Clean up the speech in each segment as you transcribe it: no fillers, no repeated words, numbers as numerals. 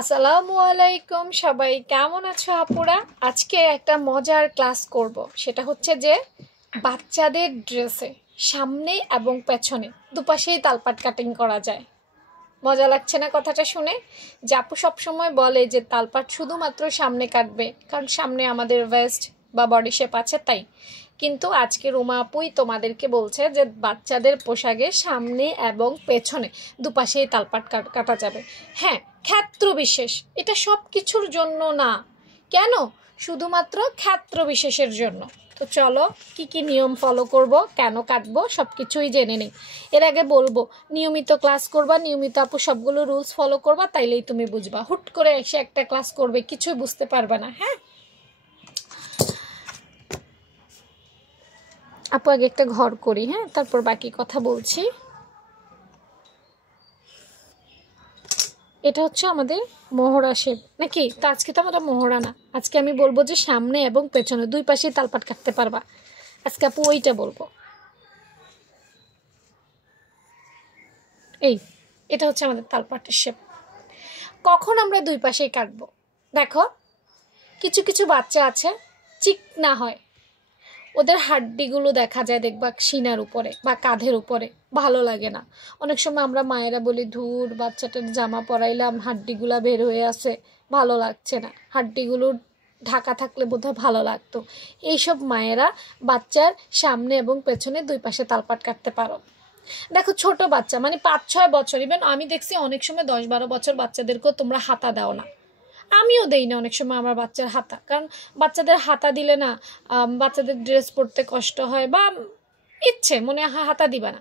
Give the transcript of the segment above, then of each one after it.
আসসালামু আলাইকুম, সবাই কেমন আছো আপুরা? আজকে একটা মজার ক্লাস করব। সেটা হচ্ছে যে বাচ্চাদের ড্রেসে সামনে এবং পেছনে দুপাশেই তালপাট কাটিং করা যায়। মজা লাগছে না কথাটা শুনে? যে আপু সবসময় বলে যে তালপাট শুধুমাত্র সামনে কাটবে, কারণ সামনে আমাদের ওয়েস্ট বা বডি শেপ আছে তাই। কিন্তু আজকে রুমা আপুই তোমাদেরকে বলছে যে বাচ্চাদের পোশাকে সামনে এবং পেছনে দুপাশেই তালপাট কাটা যাবে। হ্যাঁ, ক্ষেত্র বিশেষ, এটা সব কিছুর জন্য না। কেন? শুধুমাত্র ক্ষেত্র বিশেষের জন্য। তো চলো কি কি নিয়ম ফলো করব, কেন কাটবো, সব কিছুই জেনে নেই। এর আগে বলবো নিয়মিত ক্লাস করবা, নিয়মিত আপু সবগুলো রুলস ফলো করবা, তাইলেই তুমি বুঝবা। হুট করে এসে একটা ক্লাস করবে, কিছুই বুঝতে পারবে না। হ্যাঁ আপু, আগে একটা ঘর করি, হ্যাঁ তারপর বাকি কথা বলছি। এটা হচ্ছে আমাদের মোহরা শেপ নাকি? তো আজকে তো আমরা মোহরা না, আজকে আমি বলবো যে সামনে এবং পেছনে দুই পাশে তালপাট কাটতে পারবা। আজকে আপু ওইটা বলবো। এটা হচ্ছে আমাদের তালপাটের শেপ। কখন আমরা দুই পাশেই কাটবো? দেখো, কিছু কিছু বাচ্চা আছে চিকনা হয়, ওদের হাড্ডিগুলো দেখা যায় দেখবা সিনার উপরে বা কাঁধের উপরে, ভালো লাগে না। অনেক সময় আমরা মায়েরা বলি ধুর বাচ্চাটার জামা পরাইলাম হাড্ডিগুলা বের হয়ে আসে, ভালো লাগছে না, হাড্ডিগুলো ঢাকা থাকলে বোধহয় ভালো লাগতো। এইসব মায়েরা বাচ্চার সামনে এবং পেছনে দুই পাশে তালপাট কাটতে পারো। দেখো ছোট বাচ্চা মানে 5-6 বছর, ইভেন আমি দেখছি অনেক সময় 10-12 বছর বাচ্চাদেরকেও তোমরা হাতা দাও না। আমিও দেই না অনেক সময় আমার বাচ্চার হাতা, কারণ বাচ্চাদের হাতা দিলে না বাচ্চাদের ড্রেস পরতে কষ্ট হয় বা ইচ্ছে মনে হাতা দিবা না।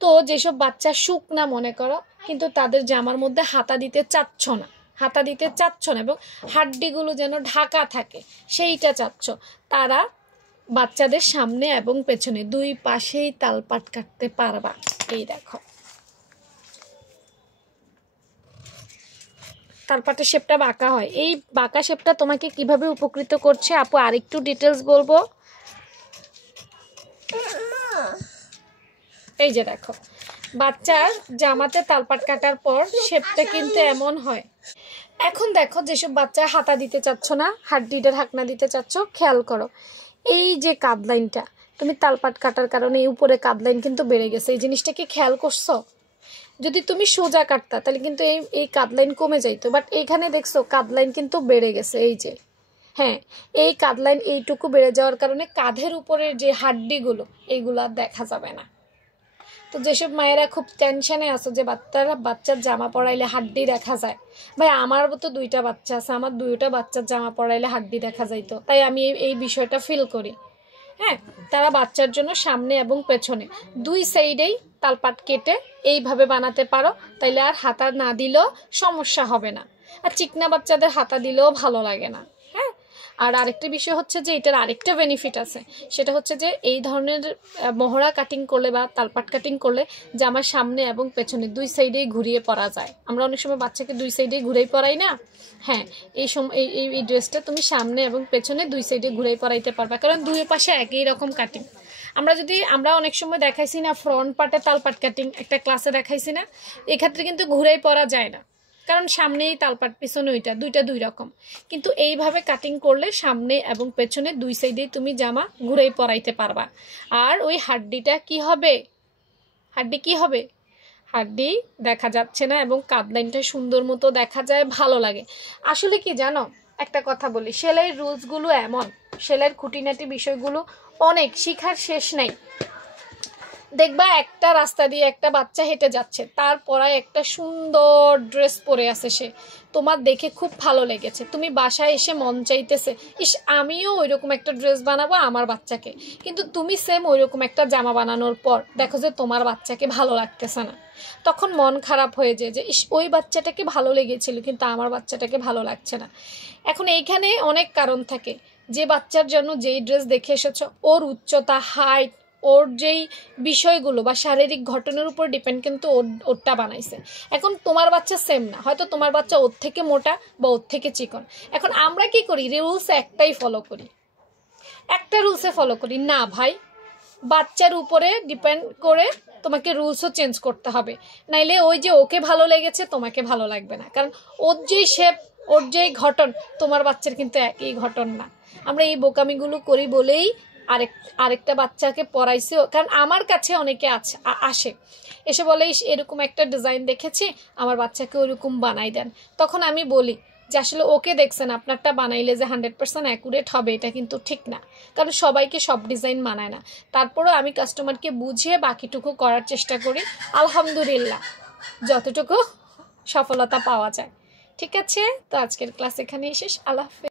তো যেসব বাচ্চা শুকনা মনে করো, কিন্তু তাদের জামার মধ্যে হাতা দিতে চাচ্ছ না, হাতা দিতে চাচ্ছ না এবং হাড্ডিগুলো যেন ঢাকা থাকে সেইটা চাচ্ছ, তারা বাচ্চাদের সামনে এবং পেছনে দুই পাশেই তালপাট কাটতে পারবা। এই দেখো তালপাটের শেপটা বাঁকা হয়। এই বাঁকা শেপটা তোমাকে কিভাবে উপকৃত করছে আপু আরেকটু ডিটেলস বলবো। এই যে দেখো, বাচ্চার জামাতে তালপাট কাটার পর শেপটা কিন্তু এমন হয়। এখন দেখো যেসব বাচ্চা হাতা দিতে চাচ্ছ না, হাড্ডিটা ঢাকনা দিতে চাচ্ছ, খেয়াল করো এই যে কাঁধলাইনটা, তুমি তালপাট কাটার কারণে এই উপরে কাঁধলাইন কিন্তু বেড়ে গেছে। এই জিনিসটা কি খেয়াল করছো? যদি তুমি সোজা কাটতা তাহলে কিন্তু এই এই কাঁধলাইন কমে যাইতো, বাট এইখানে দেখছো কাঁধলাইন কিন্তু বেড়ে গেছে। এই যে হ্যাঁ, এই কাঁধলাইন এইটুকু বেড়ে যাওয়ার কারণে কাঁধের উপরের যে হাড্ডিগুলো এইগুলো আর দেখা যাবে না। তো যেসব মায়েরা খুব টেনশনে আছো যে বাচ্চার জামা পরাইলে হাড্ডি দেখা যায়, ভাই আমারও তো 2টা বাচ্চা আছে, আমার 2টা বাচ্চার জামা পরাইলে হাড্ডি দেখা যাইতো, তাই আমি এই বিষয়টা ফিল করি। হ্যাঁ, তারা বাচ্চার জন্য সামনে এবং পেছনে দুই সাইডেই তালপাট কেটে এইভাবে বানাতে পারো, তাইলে আর হাতা না দিলেও সমস্যা হবে না। আর চিকনা বাচ্চাদের হাতা দিলেও ভালো লাগে না। হ্যাঁ, আর আরেকটা বিষয় হচ্ছে যে এটার আরেকটা বেনিফিট আছে, সেটা হচ্ছে যে এই ধরনের মহড়া কাটিং করলে বা তালপাট কাটিং করলে জামার সামনে এবং পেছনে দুই সাইডেই ঘুরিয়ে পরা যায়। আমরা অনেক সময় বাচ্চাকে দুই সাইডেই ঘুরেই পরাই না? হ্যাঁ, এই সময় এই ড্রেসটা তুমি সামনে এবং পেছনে দুই সাইডে ঘুরেই পরাইতে পারবা, কারণ দুই পাশে একই রকম কাটিং। আমরা অনেক সময় দেখাইছি না ফ্রন্ট পার্টে তালপাট কাটিং, একটা ক্লাসে দেখাইছি না? এক্ষেত্রে কিন্তু ঘুরেই পরা যায় না, কারণ সামনেই তালপাট পেছনে ওইটা দুইটা দুই রকম। কিন্তু এইভাবে কাটিং করলে সামনে এবং পেছনে দুই সাইডেই তুমি জামা ঘুরেই পরাইতে পারবা। আর ওই হাড্ডিটা কি হবে, হাড্ডি দেখা যাচ্ছে না এবং কাঁধলাইনটা সুন্দর মতো দেখা যায়, ভালো লাগে। আসলে কি জানো, একটা কথা বলি, সেলাইয়ের রুলসগুলো এমন, সেলাইয়ের খুঁটিনাটি বিষয়গুলো অনেক, শিখার শেষ নাই। দেখবা একটা রাস্তা দিয়ে একটা বাচ্চা হেঁটে যাচ্ছে, তার পরায় একটা সুন্দর ড্রেস পরে আছে, সে তোমার দেখে খুব ভালো লেগেছে, তুমি বাসায় এসে মন চাইতেছে ইস আমিও ওইরকম একটা ড্রেস বানাবো আমার বাচ্চাকে, কিন্তু তুমি সেম ওইরকম একটা জামা বানানোর পর দেখো যে তোমার বাচ্চাকে ভালো লাগতেছে না, তখন মন খারাপ হয়ে যায় যে ইস ওই বাচ্চাটাকে ভালো লেগেছিল কিন্তু আমার বাচ্চাটাকে ভালো লাগছে না। এখন এইখানে অনেক কারণ থাকে, যে বাচ্চার জন্য যেই ড্রেস দেখে এসেছো ওর উচ্চতা, হাইট, ওর যেই বিষয়গুলো বা শারীরিক ঘটনার উপর ডিপেন্ড কিন্তু ওরটা বানাইছে। এখন তোমার বাচ্চা সেম না, হয়তো তোমার বাচ্চা ওর থেকে মোটা বা ওর থেকে চিকন। এখন আমরা কি করি, রুলস একটাই ফলো করি, একটা রুলসে ফলো করি না ভাই, বাচ্চার উপরে ডিপেন্ড করে তোমাকে রুলসও চেঞ্জ করতে হবে, নাইলে ওই যে ওকে ভালো লেগেছে তোমাকে ভালো লাগবে না, কারণ ওর যেই শেপ ওর যেই ঘটন তোমার বাচ্চার কিন্তু একই ঘটন না। আমরা এই বোকামিগুলো করি বলেই আরেকটা বাচ্চাকে পড়াইছি, কারণ আমার কাছে অনেকে আসে এসে বলে এরকম একটা ডিজাইন দেখেছি আমার বাচ্চাকে ওইরকম বানাই দেন। তখন আমি বলি যে আসলে ওকে দেখছেন আপনারটা বানাইলে যে 100% অ্যাকুরেট হবে এটা কিন্তু ঠিক না, কারণ সবাইকে সব ডিজাইন মানায় না। তারপরেও আমি কাস্টমারকে বুঝিয়ে বাকিটুকু করার চেষ্টা করি, আলহামদুলিল্লাহ যতটুকু সফলতা পাওয়া যায়। ঠিক আছে, তো আজকের ক্লাস এখানেই শেষ। আল্লাহ হাফেজ।